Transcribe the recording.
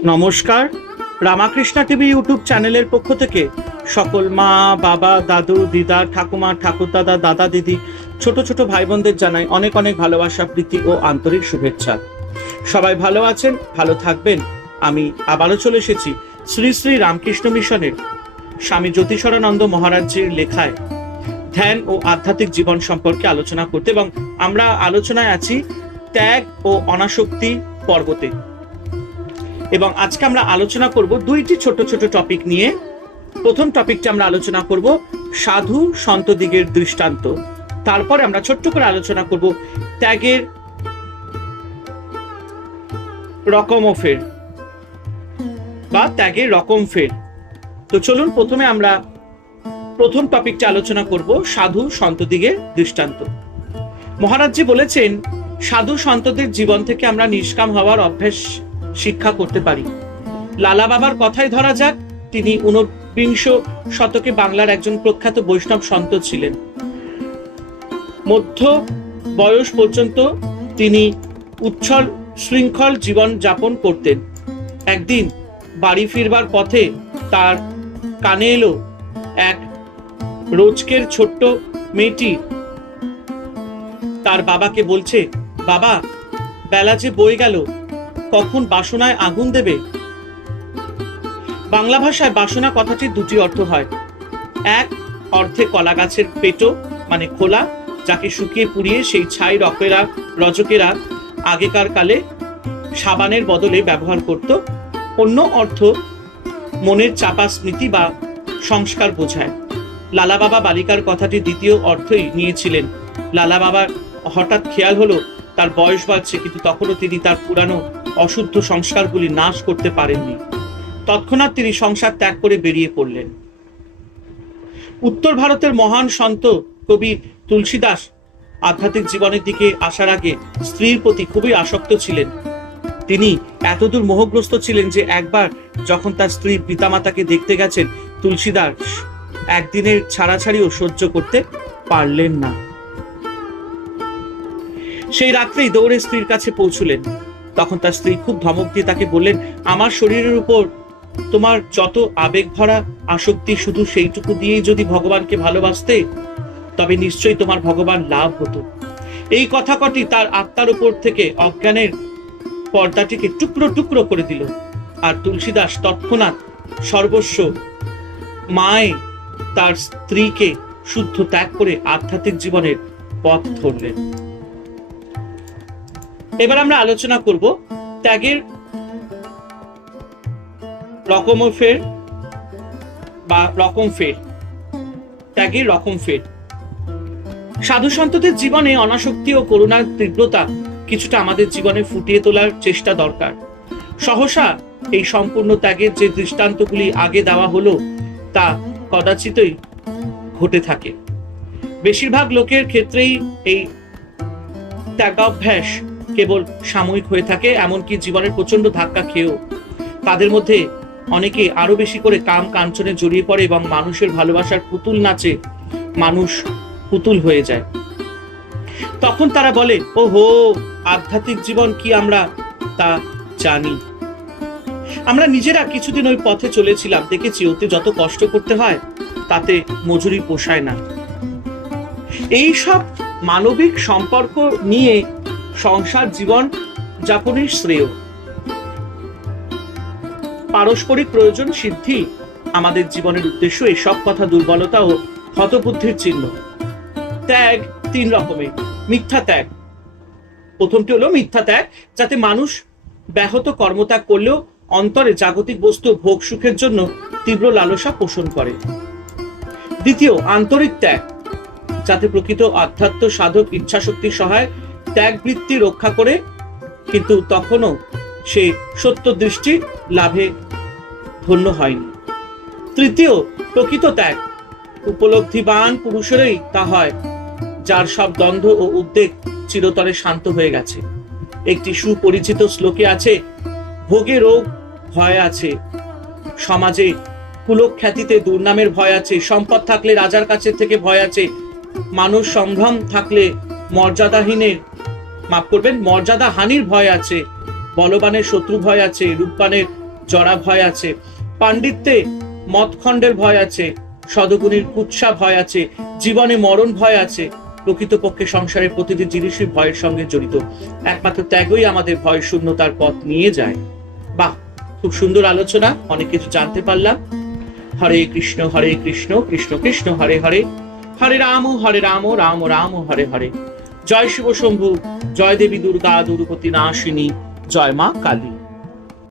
নমস্কার। Ramakrishna TV YouTube চ্যানেলের পক্ষ থেকে সকল মা, বাবা, দাদু, দিদা, ঠাকুমা, ঠাকুরদাদা, দাদা, দিদি, ছোট ছোট ভাই বোনদের জানাই অনেক অনেক ভালোবাসা, প্রীতি ও আন্তরিক শুভেচ্ছা। সবাই ভালো আছেন, ভালো থাকবেন। আমি আবারও চলে এসেছি শ্রী শ্রী রামকৃষ্ণ মিশনের স্বামী জ্যোতিষরানন্দ মহারাজজির লেখায় ধ্যান ও আধ্যাত্মিক জীবন সম্পর্কে আলোচনা করতে এবং আমরা আলোচনায় আছি ত্যাগ ও অনাসক্তি পর্বতে। এবং আজকে আমরা আলোচনা করব দুইটি ছোট ছোট টপিক নিয়ে। প্রথম টপিকটা আমরা আলোচনা করব সাধু সন্ত দিগের দৃষ্টান্ত। তারপরে আমরা ছোট্ট করে আলোচনা করব ত্যাগের রকম ফের বা ত্যাগের রকম ফের। তো চলুন প্রথমে আমরা প্রথম টপিকটা আলোচনা করব সাধু সন্ত দিগের দৃষ্টান্ত। মহারাজজি বলেছেন, সাধু সন্তদের জীবন থেকে আমরা নিষ্কাম হওয়ার অভ্যাস শিক্ষা করতে পারি। লালা বাবার কথাই ধরা যাক, তিনি ঊনবিংশ শতকে বাংলার একজন প্রখ্যাত বৈষ্ণব সন্ত ছিলেন। মধ্য বয়স পর্যন্ত তিনি উচ্ছল শৃঙ্খল জীবন যাপন করতেন। একদিন বাড়ি ফিরবার পথে তার কানে এলো এক রোজকের ছোট্ট মেয়েটি। তার বাবাকে বলছে, বাবা, বেলা যে বই গেল কখন বাসনায় আগুন দেবে? বাংলা ভাষায় বাসনা কথাটির দুটি অর্থ হয়। এক অর্থে কলা গাছের পেটো মানে খোলা, যাকে শুকিয়ে পুড়িয়ে সেই ছাই রকেরা, রজকেরা আগেকার কালে সাবানের বদলে ব্যবহার করত। অন্য অর্থ, মনের চাপা স্মৃতি বা সংস্কার বোঝায়। লালা বাবা বালিকার কথাটি দ্বিতীয় অর্থই নিয়েছিলেন। লালা বাবার হঠাৎ খেয়াল হলো তার বয়স বাড়ছে, কিন্তু তখনও তিনি তার পুরানো অশুদ্ধ সংস্কারগুলি নাশ করতে পারেননি। তৎক্ষণাৎ তিনি সংসার ত্যাগ করে বেরিয়ে পড়লেন। উত্তর ভারতের মহান সন্ত কবি তুলসীদাস আধ্যাত্মিক জীবনের দিকে আসার আগে স্ত্রীর প্রতি খুবই আসক্ত ছিলেন। তিনি এতদূর মোহগ্রস্ত ছিলেন যে একবার যখন তার স্ত্রী পিতামাতাকে দেখতে গেছেন, তুলসীদাস একদিনের ছাড়াছাড়িও সহ্য করতে পারলেন না। সেই রাত্রেই দৌড়ে স্ত্রীর কাছে পৌঁছলেন। তখন তার স্ত্রী খুব ধমক দিয়ে তাকে বললেন, আমার শরীরের উপর তোমার যত আবেগ ভরা আসক্তি শুধু সেইটুকু দিয়েই যদি ভগবানকে ভালোবাসতে, তবে নিশ্চয়ই তোমার ভগবান লাভ হতো। এই কথা কটি তার আত্মার উপর থেকে অজ্ঞানের পর্দাটিকে টুকরো টুকরো করে দিল। আর তুলসীদাস তৎক্ষণাৎ সর্বস্ব মায়ে তার স্ত্রীকে শুদ্ধ ত্যাগ করে আধ্যাত্মিক জীবনের পথ ধরলেন। এবার আমরা আলোচনা করব ত্যাগের রকম ফের বা রকম ফের। ত্যাগের রকম ফের। সাধু সন্তদের জীবনে অনাসক্তি ও করুণার তীব্রতা কিছুটা আমাদের জীবনে ফুটিয়ে তোলার চেষ্টা দরকার। সহসা এই সম্পূর্ণ ত্যাগের যে দৃষ্টান্তগুলি আগে দেওয়া হলো, তা কদাচিতই ঘটে থাকে। বেশিরভাগ লোকের ক্ষেত্রেই এই ত্যাগাভ্যাস কেবল সাময়িক হয়ে থাকে, এমনকি জীবনের প্রচণ্ড ধাক্কা খেয়েও। তাদের মধ্যে অনেকে আরও বেশি করে কাম কাঞ্চনে জড়িয়ে পড়ে এবং মানুষের ভালোবাসার পুতুল নাচে মানুষ পুতুল হয়ে যায়। তখন তারা বলে ও হো আধ্যাত্মিক জীবন কি আমরা তা জানি? আমরা নিজেরা কিছুদিন ওই পথে চলেছিলাম, দেখেছি ওতে যত কষ্ট করতে হয়, তাতে মজুরি পোষায় না। এই সব মানবিক সম্পর্ক নিয়ে সংসার জীবন যাপনের শ্রেয়। পারস্পরিক প্রয়োজন সিদ্ধি আমাদের জীবনের উদ্দেশ্য। এসব কথা দুর্বলতা ও হতবুদ্ধির চিহ্ন। ত্যাগ তিন রকমের। মিথ্যা ত্যাগ। প্রথমটি হলো মিথ্যা ত্যাগ, যাতে মানুষ ব্যাহত কর্মত্যাগ করলেও অন্তরে জাগতিক বস্তু ভোগ সুখের জন্য তীব্র লালসা পোষণ করে। দ্বিতীয়, আন্তরিক ত্যাগ, যাতে প্রকৃত আধ্যাত্ম সাধক ইচ্ছাশক্তি সহায় ত্যাগ বৃত্তি রক্ষা করে, কিন্তু তখনও সে সত্য দৃষ্টি লাভে ধন্য হয়নি। তৃতীয়, প্রকৃত ত্যাগ। উপলব্ধিবান পুরুষেরই তা হয়, যার সব দ্বন্দ্ব ও উদ্বেগ চিরতরে শান্ত হয়ে গেছে। একটি সুপরিচিত শ্লোকে আছে, ভোগে রোগ ভয় আছে, সমাজে কুলখ্যাতিতে দুর্নামের ভয় আছে, সম্পদ থাকলে রাজার কাছে থেকে ভয় আছে, মানুষ সম্ভ্রম থাকলে মর্যাদাহীনের মাফ করবেন, মর্যাদা হানির ভয় আছে, বলবানের শত্রু ভয় আছে, রূপবানের জরা ভয় আছে, পাণ্ডিত্যে মতখণ্ডের ভয় আছে, সদগুণীর কুৎসা ভয় আছে, জীবনে মরণ ভয় আছে, প্রকৃতপক্ষে সংসারের প্রতিটি জিনিসই ভয়ের সঙ্গে জড়িত। একমাত্র ত্যাগই আমাদের ভয় শূন্যতার পথ নিয়ে যায়। বাহ, খুব সুন্দর আলোচনা, অনেক কিছু জানতে পারলাম। হরে কৃষ্ণ হরে কৃষ্ণ কৃষ্ণ কৃষ্ণ, হরে হরে। হরে রাম হরে রাম রাম রাম, হরে হরে। জয় শিব শম্ভু জয় দেবী দুর্গা দুর্গতি নাশিনী জয় মা কালী।